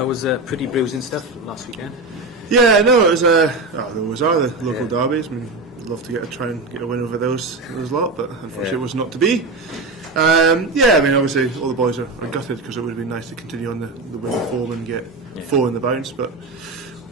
That was pretty bruising stuff last weekend. Yeah, no, it was. There always are the local derbies. I mean, I'd love to try and get a win over those lot, but unfortunately, it was not to be. I mean, obviously, all the boys are gutted because it would have been nice to continue on the winning form and get 4 in the bounce. But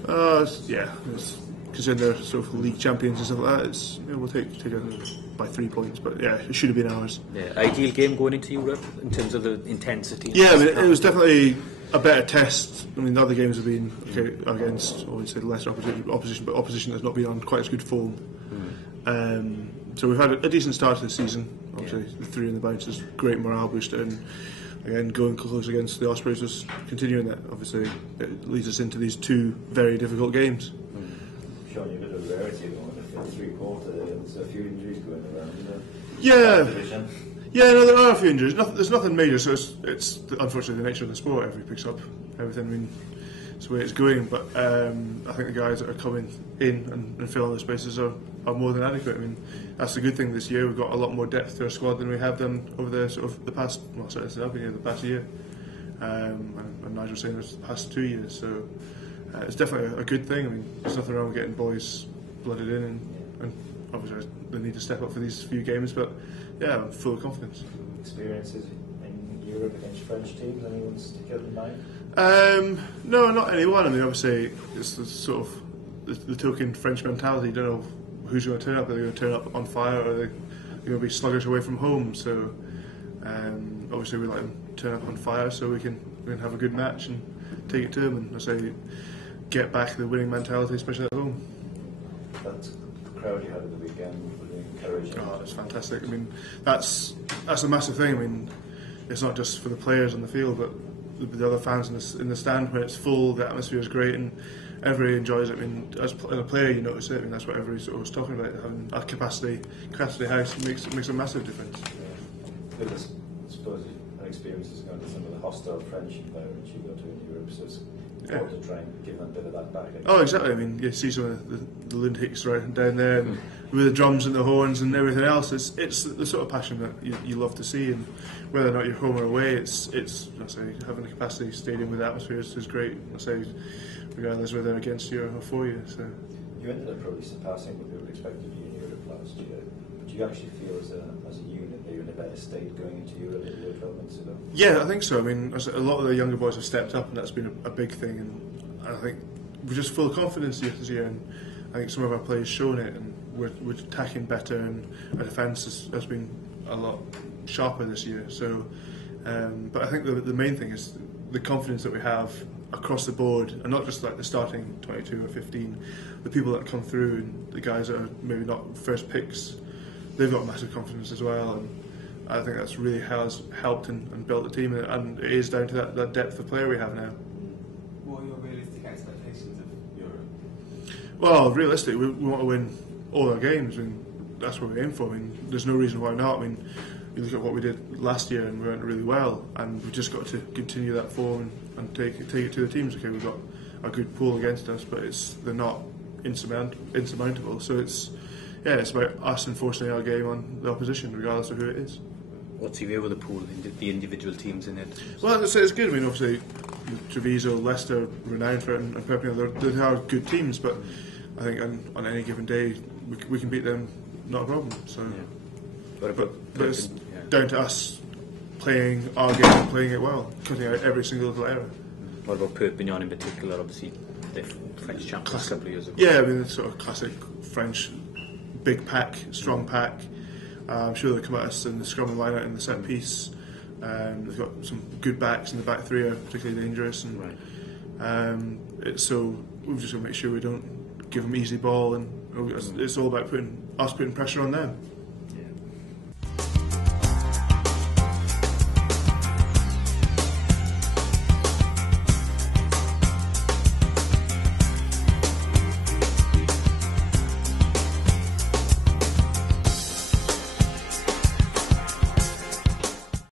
considering they're sort of league champions and stuff like that, we'll take it by 3 points. But yeah, it should have been ours. Yeah, ideal game going into Europe in terms of the intensity. Yeah, I mean, it was definitely a better test. I mean, the other games have been against, I would say, lesser opposition, but opposition that's not been on quite as good form. So we've had a decent start to the season. Obviously, the 3 in the bounce is great morale booster, and again, going close against the Ospreys was continuing that. Obviously, it leads us into these 2 very difficult games. Sean, you're a bit of a rarity at the moment. If you're 3/4, there's a few injuries going around. No, there are a few injuries. There's nothing major, so it's unfortunately the nature of the sport. Everybody picks up everything. I mean, it's the way it's going. But I think the guys that are coming in and filling the spaces are more than adequate. I mean, that's the good thing this year. We've got a lot more depth to our squad than we have done over the past. Well, certainly I've been here the past year, and Nigel was saying this the past 2 years. So it's definitely a good thing. I mean, there's nothing wrong with getting boys blooded in, and obviously they need to step up for these few games. But yeah, I'm full of confidence. Experiences in Europe against French teams? Anyone stick out in mind? No, not anyone. I mean, obviously it's the sort of the token French mentality. You don't know who's going to turn up. Are they going to turn up on fire, or are they going to be sluggish away from home? So obviously we like them to turn up on fire so we can have a good match and take it to them, and I say get back the winning mentality, especially at home. That crowd you had at the weekend was encouraging. Oh, it's fantastic. I mean, that's a massive thing. I mean, it's not just for the players on the field, but the other fans in the stand. When it's full, the atmosphere is great and everybody enjoys it. I mean, as a player, you notice it. I mean, that's what everybody sort of was talking about. Having a capacity house makes a massive difference. Yeah. I suppose an experience is going to some of the hostile French environments you go to in Europe, so it's important to try and give them a bit of that back. Oh, exactly. I mean, you see some of the lunatics right down there, and with the drums and the horns and everything else. It's the sort of passion that you love to see, and whether or not you're home or away, it's I say having a capacity stadium with atmosphere is great. I say regardless whether they're against you or for you. So you ended up probably surpassing what we would expect of you in Europe last year. But do you actually feel as a unit that you're in a better state going into Europe than you were 12 months ago? Yeah, I think so. I mean, a lot of the younger boys have stepped up, and that's been a big thing. And I think we're just full of confidence this year, and I think some of our players shown it, and we're attacking better, and our defence has been a lot sharper this year. So, but I think the main thing is the confidence that we have across the board, and not just like the starting 22 or 15, the people that come through and the guys that are maybe not first picks, they've got massive confidence as well, and I think that's really has helped and built the team, and it is down to that depth of player we have now. What are your realistic expectations of Europe? Well, realistically, we want to win all our games. I mean, that's what we aim for. I mean, there's no reason why not. I mean, you look at what we did last year and we went really well, and we've just got to continue that form and take it to the teams. Okay, we've got a good pool against us, but they're not insurmountable. So it's about us enforcing our game on the opposition, regardless of who it is. What's your view of the pool, the individual teams in it? Well, I'd say it's good. I mean, obviously, Treviso, Leicester, renowned for it, and Perpignan, they are good teams, but I think on any given day we can beat them, not a problem. So, but it's down to us playing our game and playing it well, cutting out every single little error. What about Perpignan in particular? Obviously, the French champions a couple of years ago. Yeah, I mean, it's sort of classic French, big pack, strong pack. I'm sure they'll come at us in the scrum and line out in the set piece. They've got some good backs, and the back three are particularly dangerous. And so we've just got to make sure we don't give them easy ball, and it's all about putting pressure on them.